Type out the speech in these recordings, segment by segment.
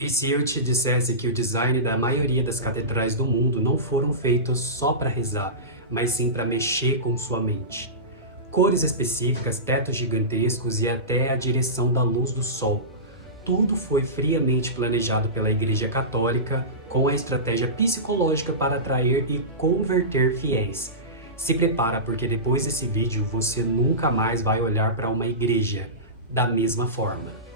E se eu te dissesse que o design da maioria das catedrais do mundo não foram feitos só para rezar, mas sim para mexer com sua mente? Cores específicas, tetos gigantescos e até a direção da luz do sol. Tudo foi friamente planejado pela Igreja Católica com a estratégia psicológica para atrair e converter fiéis. Se prepara, porque depois desse vídeo você nunca mais vai olhar para uma igreja da mesma forma.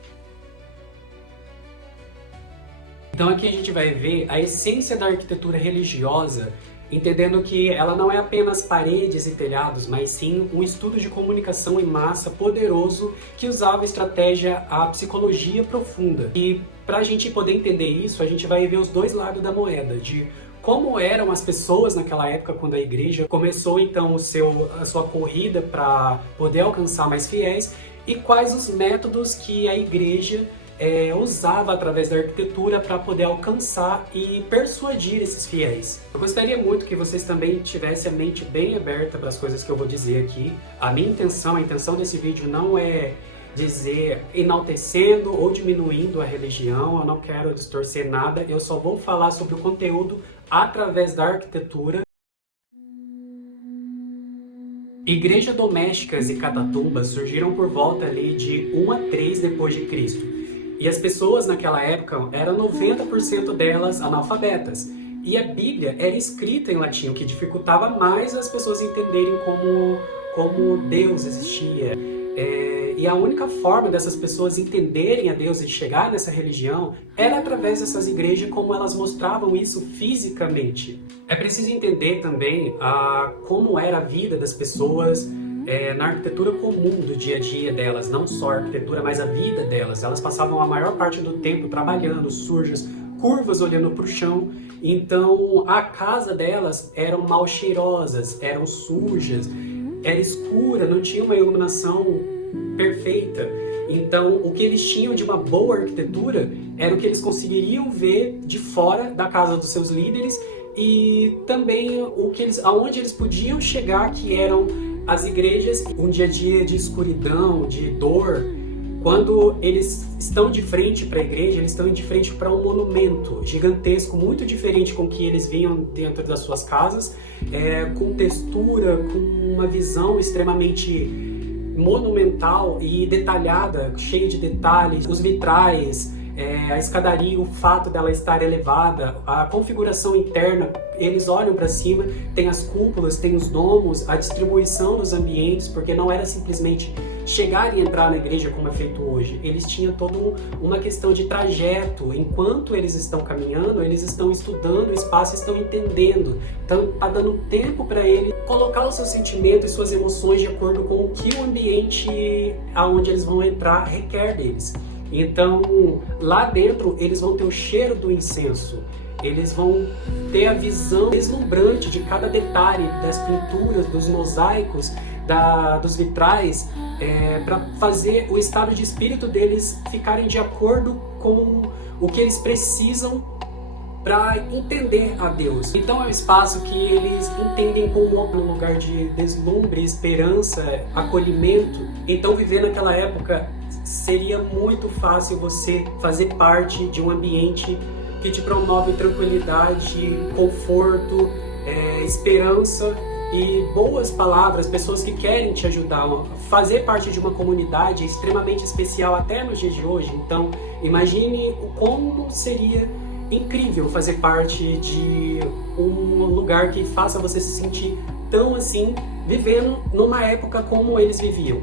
Então aqui a gente vai ver a essência da arquitetura religiosa, entendendo que ela não é apenas paredes e telhados, mas sim um estudo de comunicação em massa poderoso que usava a estratégia, a psicologia profunda. E para a gente poder entender isso, a gente vai ver os dois lados da moeda, de como eram as pessoas naquela época quando a igreja começou então a sua corrida para poder alcançar mais fiéis e quais os métodos que a igreja usava através da arquitetura para poder alcançar e persuadir esses fiéis. Eu gostaria muito que vocês também tivessem a mente bem aberta para as coisas que eu vou dizer aqui. A minha intenção, a intenção desse vídeo não é dizer enaltecendo ou diminuindo a religião, eu não quero distorcer nada, eu só vou falar sobre o conteúdo através da arquitetura. Igrejas domésticas e catatumbas surgiram por volta ali de 1 a 3 depois de Cristo. E as pessoas naquela época eram 90% delas analfabetas. E a Bíblia era escrita em latim, o que dificultava mais as pessoas entenderem como Deus existia. E a única forma dessas pessoas entenderem a Deus e chegar nessa religião era através dessas igrejas, como elas mostravam isso fisicamente. É preciso entender também como era a vida das pessoas na arquitetura comum do dia a dia delas, não só a arquitetura, mas a vida delas. Elas passavam a maior parte do tempo trabalhando, sujas, curvas olhando para o chão. Então a casa delas eram mal cheirosas, eram sujas, era escura, não tinha uma iluminação perfeita. Então o que eles tinham de uma boa arquitetura era o que eles conseguiriam ver de fora da casa dos seus líderes e também aonde eles podiam chegar, que eram as igrejas. Um dia a dia de escuridão, de dor, quando eles estão de frente para a igreja, eles estão de frente para um monumento gigantesco, muito diferente com o que eles vinham dentro das suas casas, com textura, com uma visão extremamente monumental e detalhada, cheia de detalhes, os vitrais, a escadaria, o fato dela estar elevada, a configuração interna, eles olham para cima, tem as cúpulas, tem os domos, a distribuição dos ambientes, porque não era simplesmente chegar e entrar na igreja como é feito hoje. Eles tinham toda uma questão de trajeto. Enquanto eles estão caminhando, eles estão estudando o espaço, estão entendendo. Então está dando tempo para ele colocar os seus sentimentos e suas emoções de acordo com o que o ambiente aonde eles vão entrar requer deles. Então, lá dentro, eles vão ter o cheiro do incenso, eles vão ter a visão deslumbrante de cada detalhe das pinturas, dos mosaicos, dos vitrais, para fazer o estado de espírito deles ficarem de acordo com o que eles precisam para entender a Deus. Então é um espaço que eles entendem como um lugar de deslumbre, esperança, acolhimento. Então viver naquela época seria muito fácil você fazer parte de um ambiente que te promove tranquilidade, conforto, esperança e boas palavras, pessoas que querem te ajudar. Fazer parte de uma comunidade extremamente especial até nos dias de hoje. Então imagine como seria incrível fazer parte de um lugar que faça você se sentir tão assim, vivendo numa época como eles viviam.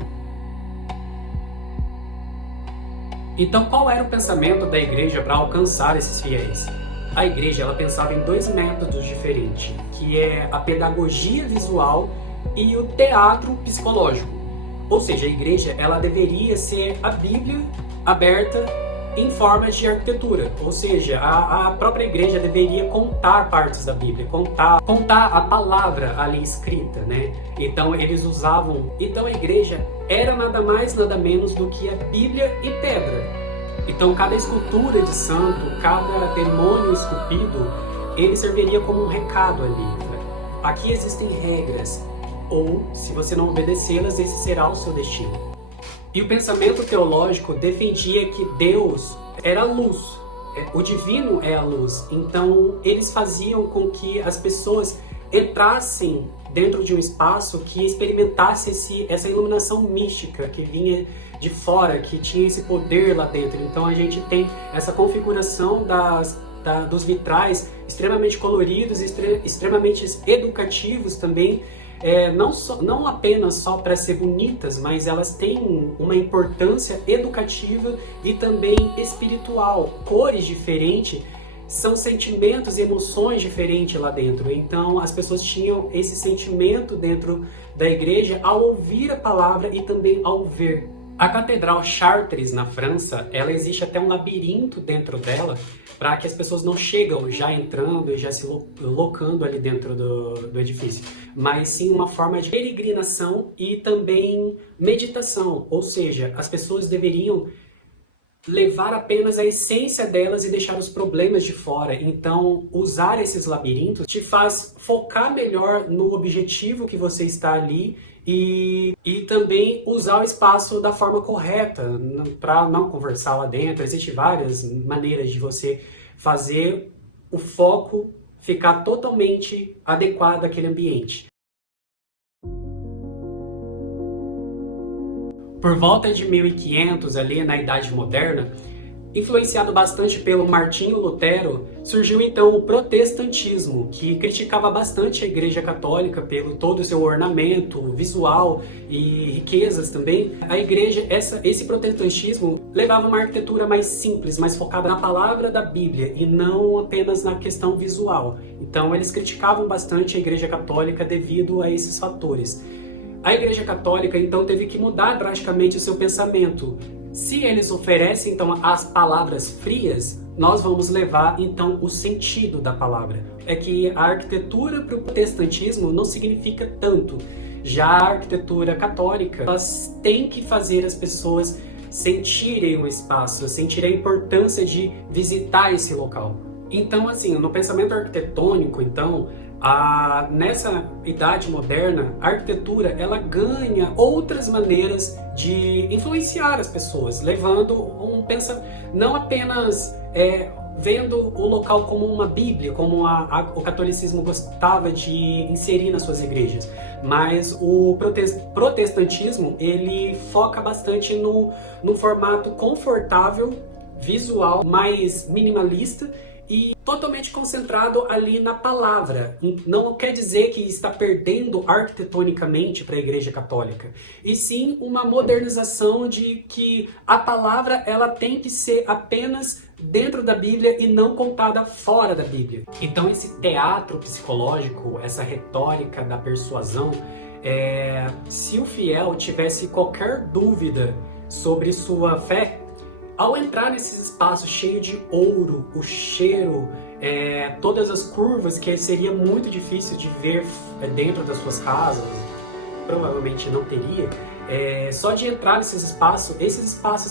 Então, qual era o pensamento da igreja para alcançar esses fiéis? A igreja ela pensava em dois métodos diferentes, que é a pedagogia visual e o teatro psicológico. Ou seja, a igreja ela deveria ser a Bíblia aberta em formas de arquitetura, ou seja, a própria igreja deveria contar partes da Bíblia, contar a palavra ali escrita, né? Então eles usavam, então a igreja era nada mais, nada menos do que a Bíblia e pedra. Então cada escultura de santo, cada demônio esculpido, ele serviria como um recado ali. Né? Aqui existem regras, ou se você não obedecê-las, esse será o seu destino. E o pensamento teológico defendia que Deus era luz, o divino é a luz. Então eles faziam com que as pessoas entrassem dentro de um espaço que experimentasse essa iluminação mística que vinha de fora, que tinha esse poder lá dentro. Então a gente tem essa configuração dos vitrais extremamente coloridos, extremamente educativos também, não apenas só para ser bonitas, mas elas têm uma importância educativa e também espiritual. Cores diferentes são sentimentos e emoções diferentes lá dentro. Então as pessoas tinham esse sentimento dentro da igreja ao ouvir a palavra e também ao ver. A Catedral Chartres, na França, ela existe até um labirinto dentro dela, para que as pessoas não chegam já entrando e já se locando ali dentro do edifício, mas sim uma forma de peregrinação e também meditação, ou seja, as pessoas deveriam levar apenas a essência delas e deixar os problemas de fora. Então, usar esses labirintos te faz focar melhor no objetivo que você está ali e também usar o espaço da forma correta, para não conversar lá dentro. Existem várias maneiras de você fazer o foco ficar totalmente adequado àquele ambiente. Por volta de 1500, ali na Idade Moderna, influenciado bastante pelo Martinho Lutero, surgiu então o protestantismo, que criticava bastante a Igreja Católica pelo todo o seu ornamento visual e riquezas também. A igreja, esse protestantismo levava uma arquitetura mais simples, mais focada na palavra da Bíblia e não apenas na questão visual. Então eles criticavam bastante a Igreja Católica devido a esses fatores. A Igreja Católica então teve que mudar drasticamente o seu pensamento. Se eles oferecem então as palavras frias, nós vamos levar então o sentido da palavra. É que a arquitetura para o protestantismo não significa tanto. Já a arquitetura católica, elas têm que fazer as pessoas sentirem o espaço, sentirem a importância de visitar esse local. Então, assim, no pensamento arquitetônico, então, nessa idade moderna, a arquitetura ela ganha outras maneiras de influenciar as pessoas, levando não apenas vendo o local como uma Bíblia, como o catolicismo gostava de inserir nas suas igrejas, mas o protestantismo ele foca bastante no formato confortável, visual, mais minimalista e totalmente concentrado ali na palavra. Não quer dizer que está perdendo arquitetonicamente para a Igreja Católica, e sim uma modernização de que a palavra ela tem que ser apenas dentro da Bíblia e não contada fora da Bíblia. Então esse teatro psicológico, essa retórica da persuasão, se o fiel tivesse qualquer dúvida sobre sua fé, ao entrar nesses espaços cheios de ouro, o cheiro, todas as curvas que seria muito difícil de ver dentro das suas casas, provavelmente não teria, só de entrar nesses espaços,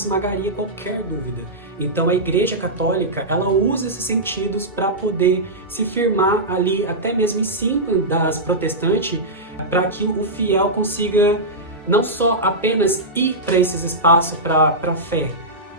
esmagaria qualquer dúvida. Então a Igreja Católica, ela usa esses sentidos para poder se firmar ali, até mesmo em cima das protestantes, para que o fiel consiga não só apenas ir para esses espaços para a fé,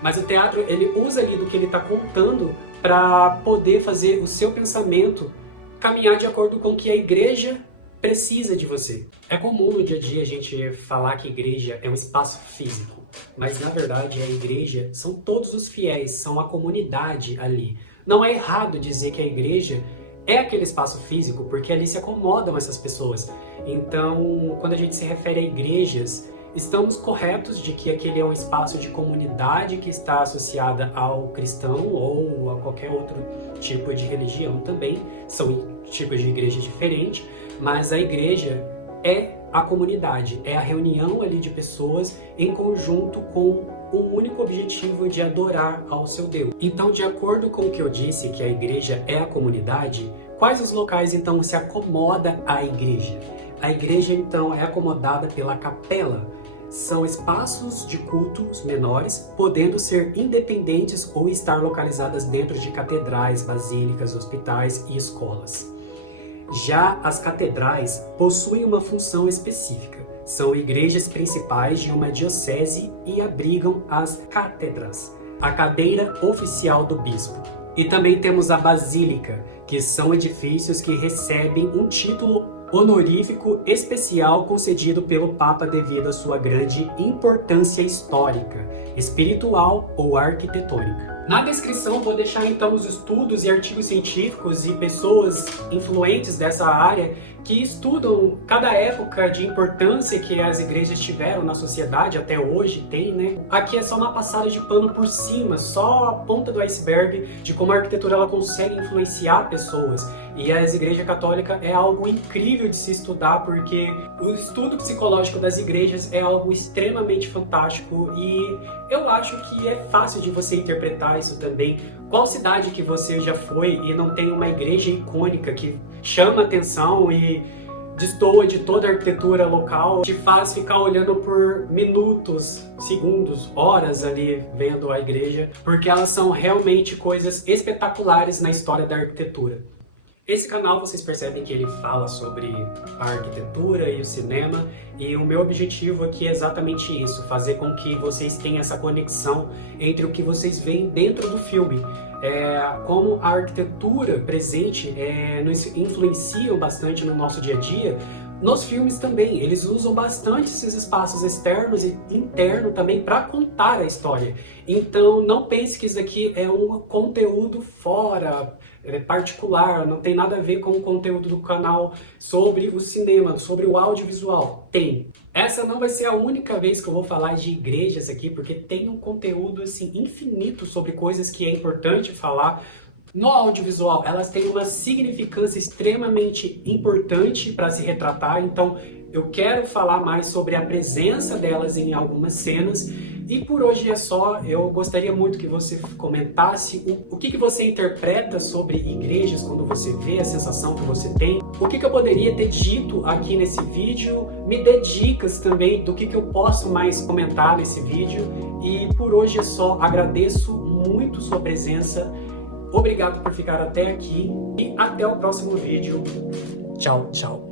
mas o teatro ele usa ali do que ele está contando para poder fazer o seu pensamento caminhar de acordo com o que a igreja precisa de você. É comum no dia a dia a gente falar que a igreja é um espaço físico, mas na verdade a igreja são todos os fiéis, são a comunidade ali. Não é errado dizer que a igreja é aquele espaço físico, porque ali se acomodam essas pessoas. Então, quando a gente se refere a igrejas, estamos corretos de que aquele é um espaço de comunidade que está associada ao cristão ou a qualquer outro tipo de religião também. São tipos de igreja diferentes, mas a igreja é a comunidade, é a reunião ali de pessoas em conjunto com o único objetivo de adorar ao seu Deus. Então, de acordo com o que eu disse, que a igreja é a comunidade, quais os locais então se acomoda a igreja? A igreja então é acomodada pela capela. São espaços de cultos menores, podendo ser independentes ou estar localizadas dentro de catedrais, basílicas, hospitais e escolas. Já as catedrais possuem uma função específica. São igrejas principais de uma diocese e abrigam as cátedras. a cadeira oficial do bispo. E também temos a basílica, que são edifícios que recebem um título honorífico especial concedido pelo Papa devido à sua grande importância histórica, espiritual ou arquitetônica. Na descrição vou deixar então os estudos e artigos científicos e pessoas influentes dessa área que estudam cada época de importância que as igrejas tiveram na sociedade, até hoje tem, né? Aqui é só uma passada de pano por cima, só a ponta do iceberg de como a arquitetura ela consegue influenciar pessoas. E a Igreja Católica é algo incrível de se estudar, porque o estudo psicológico das igrejas é algo extremamente fantástico e eu acho que é fácil de você interpretar isso também. Qual cidade que você já foi e não tem uma igreja icônica que chama atenção e destoa de toda a arquitetura local, te faz ficar olhando por minutos, segundos, horas ali vendo a igreja, porque elas são realmente coisas espetaculares na história da arquitetura. Esse canal, vocês percebem que ele fala sobre a arquitetura e o cinema, e o meu objetivo aqui é exatamente isso, fazer com que vocês tenham essa conexão entre o que vocês veem dentro do filme. Como a arquitetura presente nos influencia bastante no nosso dia a dia. Nos filmes também, eles usam bastante esses espaços externos e internos também para contar a história. Então não pense que isso aqui é um conteúdo fora, particular, não tem nada a ver com o conteúdo do canal sobre o cinema, sobre o audiovisual. Tem. Essa não vai ser a única vez que eu vou falar de igrejas aqui, porque tem um conteúdo assim infinito sobre coisas que é importante falar. No audiovisual, elas têm uma significância extremamente importante para se retratar, então eu quero falar mais sobre a presença delas em algumas cenas. E por hoje é só, eu gostaria muito que você comentasse o que você interpreta sobre igrejas quando você vê, a sensação que você tem. O que eu poderia ter dito aqui nesse vídeo, me dê dicas também do que eu posso mais comentar nesse vídeo. E por hoje é só, agradeço muito sua presença. Obrigado por ficar até aqui e até o próximo vídeo. Tchau, tchau.